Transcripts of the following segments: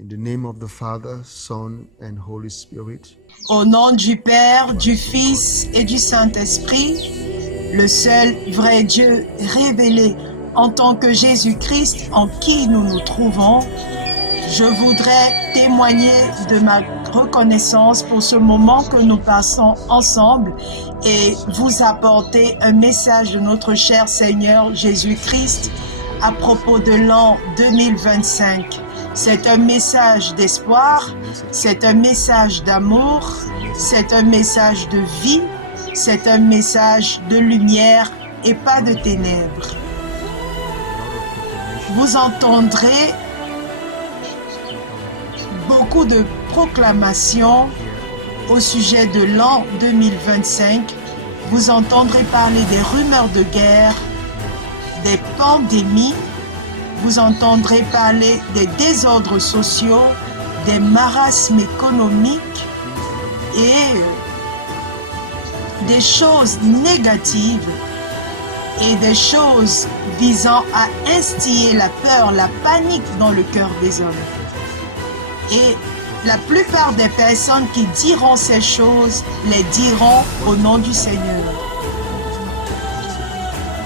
In the name of the Father, Son, and Holy Spirit. Au nom du Père, du Fils et du Saint-Esprit, le seul vrai Dieu révélé en tant que Jésus-Christ en qui nous nous trouvons, je voudrais témoigner de ma reconnaissance pour ce moment que nous passons ensemble et vous apporter un message de notre cher Seigneur Jésus-Christ à propos de l'an 2025. C'est un message d'espoir, c'est un message d'amour, c'est un message de vie, c'est un message de lumière et pas de ténèbres. Vous entendrez beaucoup de proclamations au sujet de l'an 2025. Vous entendrez parler des rumeurs de guerre, des pandémies. Vous entendrez parler des désordres sociaux, des marasmes économiques et des choses négatives et des choses visant à instiller la peur, la panique dans le cœur des hommes. Et la plupart des personnes qui diront ces choses les diront au nom du Seigneur.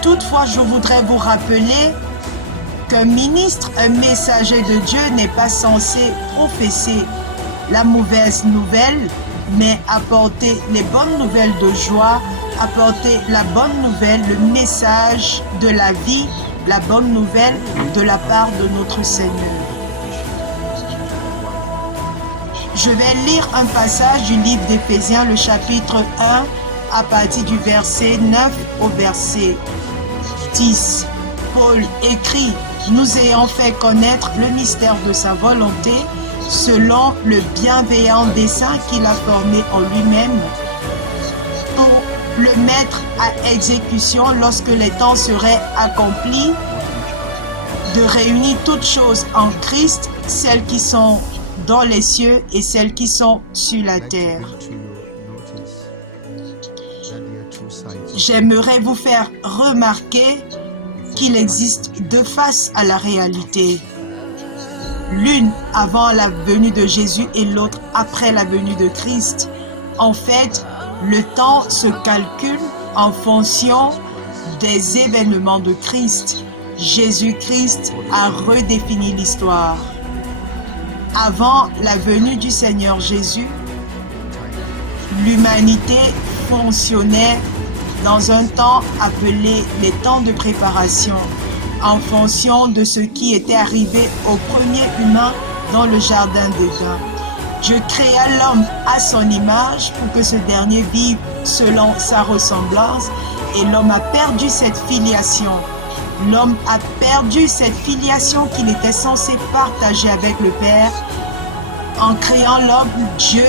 Toutefois, je voudrais vous rappeler qu'un ministre, un messager de Dieu n'est pas censé professer la mauvaise nouvelle, mais apporter les bonnes nouvelles de joie, apporter la bonne nouvelle, le message de la vie, la bonne nouvelle de la part de notre Seigneur. Je vais lire un passage du livre d'Éphésiens, le chapitre 1, à partir du verset 9 au verset 10. Paul écrit: « Nous ayant fait connaître le mystère de sa volonté, selon le bienveillant dessein qu'il a formé en lui-même, pour le mettre à exécution lorsque les temps seraient accomplis, de réunir toutes choses en Christ, celles qui sont dans les cieux et celles qui sont sur la terre. » J'aimerais vous faire remarquer qu'il existe deux faces à la réalité. L'une avant la venue de Jésus et l'autre après la venue de Christ. En fait, le temps se calcule en fonction des événements de Christ. Jésus-Christ a redéfini l'histoire. Avant la venue du Seigneur Jésus, l'humanité fonctionnait dans un temps appelé les temps de préparation, en fonction de ce qui était arrivé au premier humain dans le jardin d'Éden. Dieu créa l'homme à son image pour que ce dernier vive selon sa ressemblance, et l'homme a perdu cette filiation. L'homme a perdu cette filiation qu'il était censé partager avec le Père. En créant l'homme, Dieu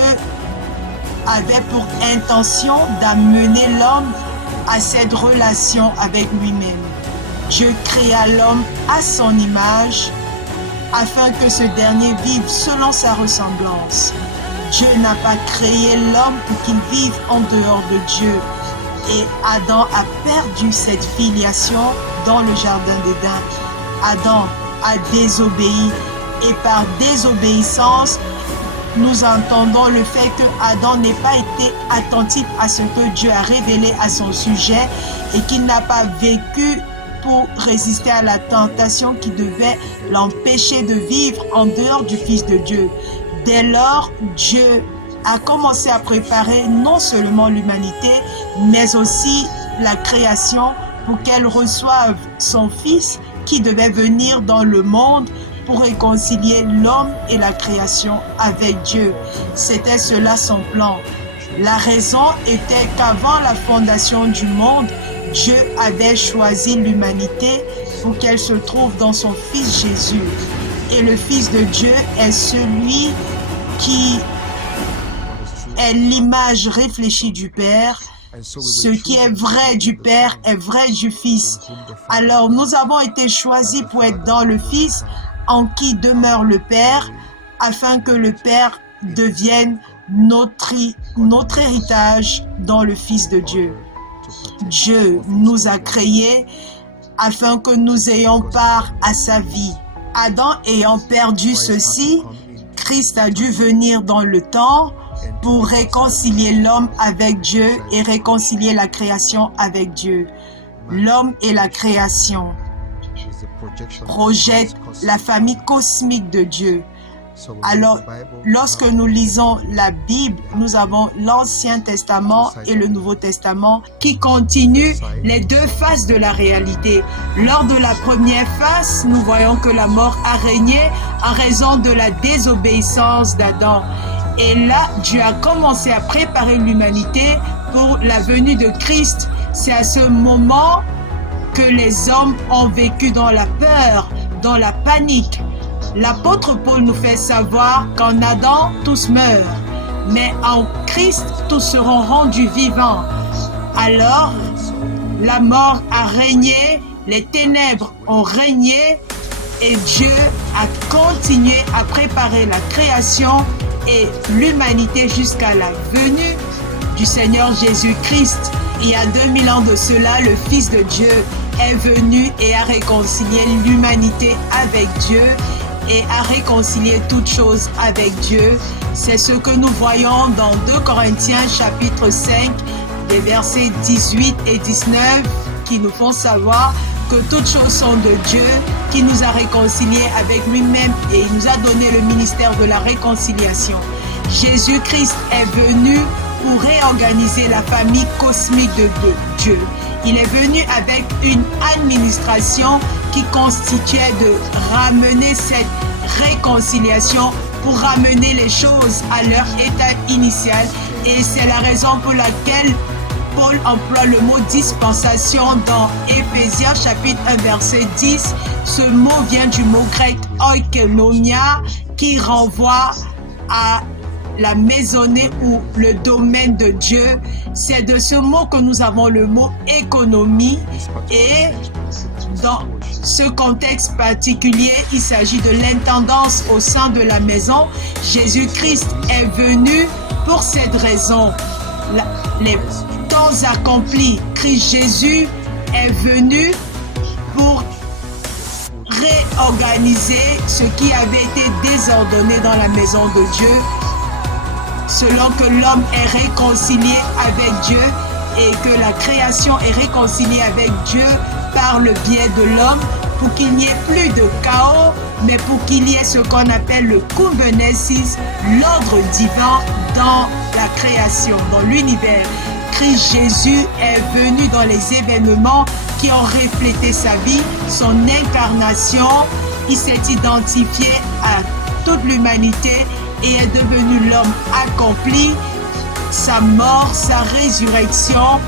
avait pour intention d'amener l'homme à cette relation avec lui-même. Dieu créa l'homme à son image afin que ce dernier vive selon sa ressemblance. Dieu n'a pas créé l'homme pour qu'il vive en dehors de Dieu. Et Adam a perdu cette filiation dans le jardin d'Éden. Adam a désobéi et par désobéissance, nous entendons le fait que Adam n'ait pas été attentif à ce que Dieu a révélé à son sujet et qu'il n'a pas vécu pour résister à la tentation qui devait l'empêcher de vivre en dehors du Fils de Dieu. Dès lors, Dieu a commencé à préparer non seulement l'humanité, mais aussi la création pour qu'elle reçoive son Fils qui devait venir dans le monde pour réconcilier l'homme et la création avec Dieu. C'était cela son plan. La raison était qu'avant la fondation du monde, Dieu avait choisi l'humanité pour qu'elle se trouve dans son Fils Jésus. Et le Fils de Dieu est celui qui est l'image réfléchie du Père. Ce qui est vrai du Père est vrai du Fils. Alors nous avons été choisis pour être dans le Fils, en qui demeure le Père, afin que le Père devienne notre héritage dans le Fils de Dieu. Dieu nous a créés afin que nous ayons part à sa vie. Adam ayant perdu ceci, Christ a dû venir dans le temps pour réconcilier l'homme avec Dieu et réconcilier la création avec Dieu. L'homme et la création projettent la famille cosmique de Dieu. Alors, lorsque nous lisons la Bible, nous avons l'Ancien Testament et le Nouveau Testament qui continuent les deux faces de la réalité. Lors de la première face, nous voyons que la mort a régné en raison de la désobéissance d'Adam. Et là, Dieu a commencé à préparer l'humanité pour la venue de Christ. C'est à ce moment que les hommes ont vécu dans la peur, dans la panique. L'apôtre Paul nous fait savoir qu'en Adam, tous meurent, mais en Christ, tous seront rendus vivants. Alors, la mort a régné, les ténèbres ont régné et Dieu a continué à préparer la création et l'humanité jusqu'à la venue du Seigneur Jésus-Christ. Il y a 2000 ans de cela, le Fils de Dieu est venu et a réconcilié l'humanité avec Dieu et a réconcilié toutes choses avec Dieu. C'est ce que nous voyons dans 2 Corinthiens chapitre 5, des versets 18 et 19 qui nous font savoir que toutes choses sont de Dieu, qui nous a réconciliés avec lui-même et il nous a donné le ministère de la réconciliation. Jésus-Christ est venu pour réorganiser la famille cosmique de Dieu. Il est venu avec une administration qui constituait de ramener cette réconciliation pour ramener les choses à leur état initial. Et c'est la raison pour laquelle Paul emploie le mot dispensation dans Éphésiens chapitre 1 verset 10. Ce mot vient du mot grec oikonomia qui renvoie à la maisonnée ou le domaine de Dieu. C'est de ce mot que nous avons le mot économie et dans ce contexte particulier, il s'agit de l'intendance au sein de la maison. Jésus-Christ est venu pour cette raison. Les temps accomplis, Christ Jésus est venu pour réorganiser ce qui avait été désordonné dans la maison de Dieu, selon que l'homme est réconcilié avec Dieu et que la création est réconciliée avec Dieu par le biais de l'homme, pour qu'il n'y ait plus de chaos, mais pour qu'il y ait ce qu'on appelle le Kumbenesis, l'ordre divin dans la création, dans l'univers. Christ Jésus est venu dans les événements qui ont reflété sa vie, son incarnation. Il s'est identifié à toute l'humanité et est devenu l'homme accompli. Sa mort, sa résurrection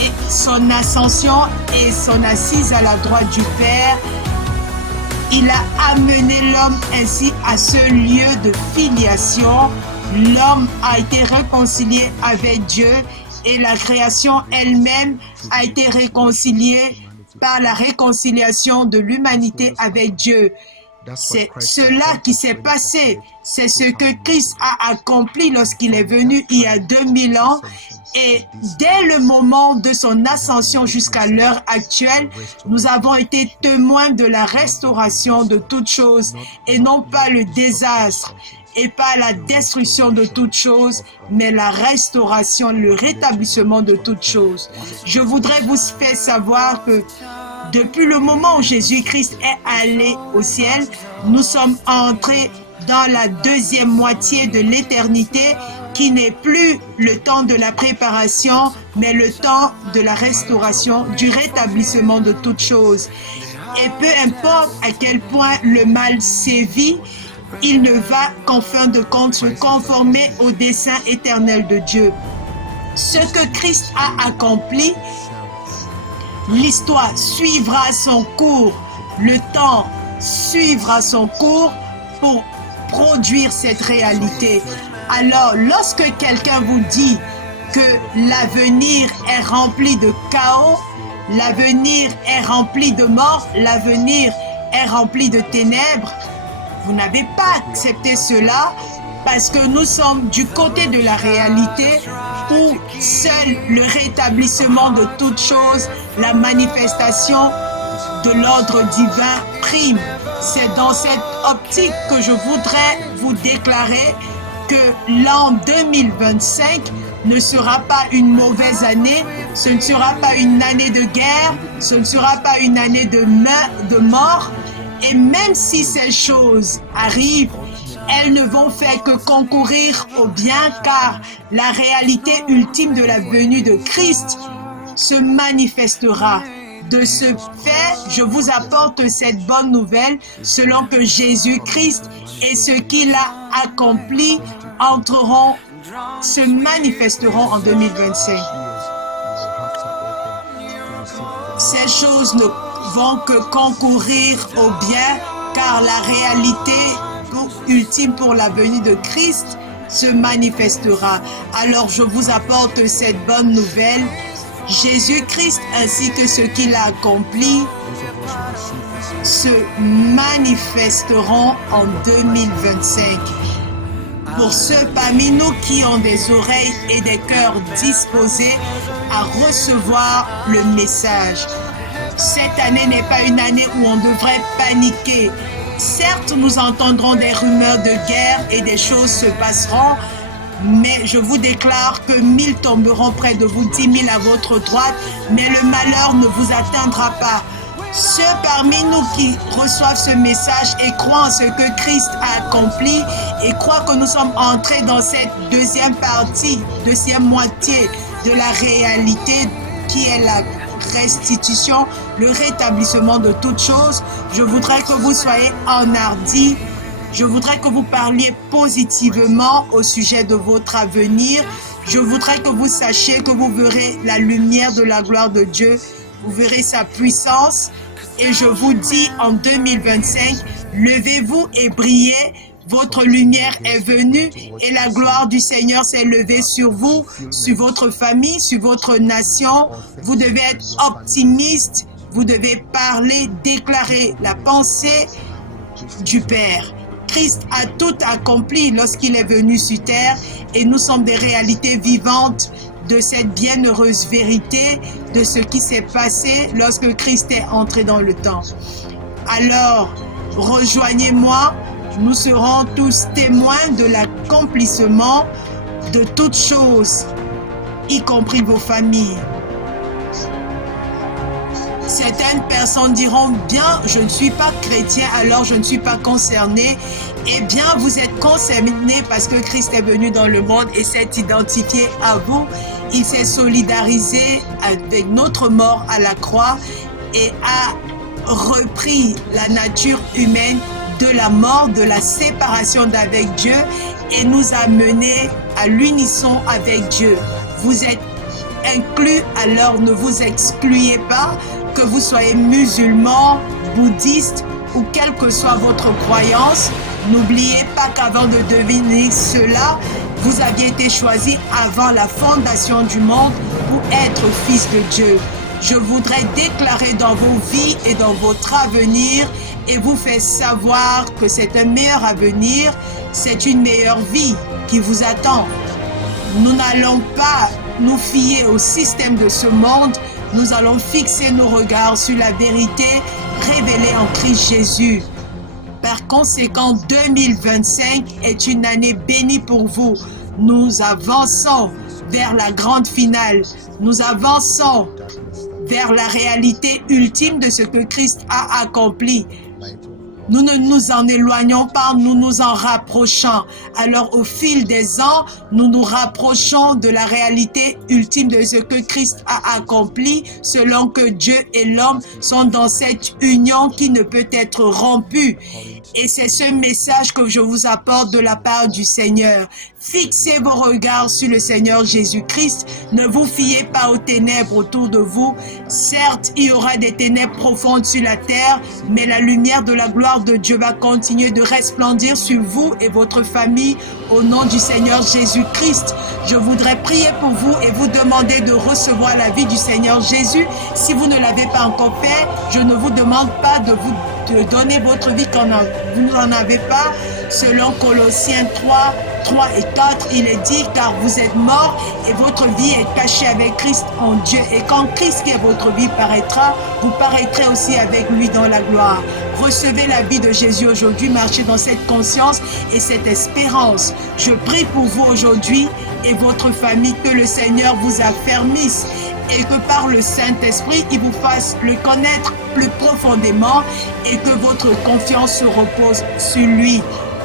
et son ascension et son assise à la droite du Père. Il a amené l'homme ainsi à ce lieu de filiation. L'homme a été réconcilié avec Dieu et la création elle-même a été réconciliée par la réconciliation de l'humanité avec Dieu. C'est cela qui s'est passé. C'est ce que Christ a accompli lorsqu'il est venu il y a 2000 ans. Et dès le moment de son ascension jusqu'à l'heure actuelle, nous avons été témoins de la restauration de toutes choses et non pas le désastre et pas la destruction de toutes choses, mais la restauration, le rétablissement de toutes choses. Je voudrais vous faire savoir que depuis le moment où Jésus-Christ est allé au ciel, nous sommes entrés dans la deuxième moitié de l'éternité, qui n'est plus le temps de la préparation, mais le temps de la restauration, du rétablissement de toutes choses. Et peu importe à quel point le mal sévit, il ne va qu'en fin de compte se conformer au dessein éternel de Dieu. Ce que Christ a accompli, l'histoire suivra son cours, le temps suivra son cours pour produire cette réalité. Alors, lorsque quelqu'un vous dit que l'avenir est rempli de chaos, l'avenir est rempli de mort, l'avenir est rempli de ténèbres, vous n'avez pas accepté cela parce que nous sommes du côté de la réalité où seul le rétablissement de toutes choses, la manifestation de l'ordre divin prime. C'est dans cette optique que je voudrais vous déclarer que l'an 2025 ne sera pas une mauvaise année, ce ne sera pas une année de guerre, ce ne sera pas une année de mort. Et même si ces choses arrivent, elles ne vont faire que concourir au bien, car la réalité ultime de la venue de Christ se manifestera. De ce fait, je vous apporte cette bonne nouvelle selon que Jésus-Christ et ce qu'il a accompli se manifesteront en 2025. Ces choses ne vont que concourir au bien, car la réalité ultime pour la venue de Christ se manifestera. Alors je vous apporte cette bonne nouvelle. Jésus-Christ ainsi que ce qu'il a accompli se manifesteront en 2025. Pour ceux parmi nous qui ont des oreilles et des cœurs disposés à recevoir le message. Cette année n'est pas une année où on devrait paniquer. Certes, nous entendrons des rumeurs de guerre et des choses se passeront, mais je vous déclare que 1000 tomberont près de vous, 10 000 à votre droite, mais le malheur ne vous atteindra pas. Ceux parmi nous qui reçoivent ce message et croient en ce que Christ a accompli et croient que nous sommes entrés dans cette deuxième moitié de la réalité qui est la restitution, le rétablissement de toutes choses, je voudrais que vous soyez enhardis. Je voudrais que vous parliez positivement au sujet de votre avenir. Je voudrais que vous sachiez que vous verrez la lumière de la gloire de Dieu. Vous verrez sa puissance. Et je vous dis en 2025, levez-vous et brillez. Votre lumière est venue et la gloire du Seigneur s'est levée sur vous, sur votre famille, sur votre nation. Vous devez être optimiste. Vous devez parler, déclarer la pensée du Père. Christ a tout accompli lorsqu'il est venu sur terre et nous sommes des réalités vivantes de cette bienheureuse vérité de ce qui s'est passé lorsque Christ est entré dans le temps. Alors, rejoignez-moi, nous serons tous témoins de l'accomplissement de toutes choses, y compris vos familles. Certaines personnes diront, bien, je ne suis pas chrétien, alors je ne suis pas concerné. Eh bien, vous êtes concerné parce que Christ est venu dans le monde et s'est identifié à vous. Il s'est solidarisé avec notre mort à la croix et a repris la nature humaine de la mort, de la séparation d'avec Dieu et nous a menés à l'unisson avec Dieu. Vous êtes inclus, alors ne vous excluez pas, que vous soyez musulman, bouddhiste ou quelle que soit votre croyance. N'oubliez pas qu'avant de devenir cela, vous aviez été choisi avant la fondation du monde pour être fils de Dieu. Je voudrais déclarer dans vos vies et dans votre avenir et vous faire savoir que c'est un meilleur avenir, c'est une meilleure vie qui vous attend. Nous n'allons pas nous fier au système de ce monde, nous allons fixer nos regards sur la vérité révélée en Christ Jésus. Par conséquent, 2025 est une année bénie pour vous. Nous avançons vers la grande finale. Nous avançons vers la réalité ultime de ce que Christ a accompli. Nous ne nous en éloignons pas, nous nous en rapprochons. Alors au fil des ans, nous nous rapprochons de la réalité ultime de ce que Christ a accompli, selon que Dieu et l'homme sont dans cette union qui ne peut être rompue. Et c'est ce message que je vous apporte de la part du Seigneur. Fixez vos regards sur le Seigneur Jésus-Christ. Ne vous fiez pas aux ténèbres autour de vous. Certes, il y aura des ténèbres profondes sur la terre, mais la lumière de la gloire de Dieu va continuer de resplendir sur vous et votre famille au nom du Seigneur Jésus-Christ. Je voudrais prier pour vous et vous demander de recevoir la vie du Seigneur Jésus. Si vous ne l'avez pas encore fait, je ne vous demande pas de donner votre vie quand vous n'en avez pas. Selon Colossiens 3 et 4, il est dit, car vous êtes morts et votre vie est cachée avec Christ en Dieu. Et quand Christ qui est votre vie paraîtra, vous paraîtrez aussi avec lui dans la gloire. Recevez la vie de Jésus aujourd'hui, marchez dans cette conscience et cette espérance. Je prie pour vous aujourd'hui et votre famille, que le Seigneur vous affermisse et que par le Saint-Esprit, il vous fasse le connaître plus profondément et que votre confiance se repose sur lui.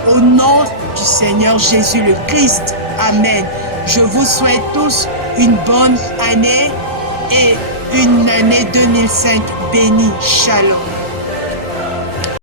Au nom du Seigneur Jésus le Christ. Amen. Je vous souhaite tous une bonne année et une année 2005 bénie. Shalom.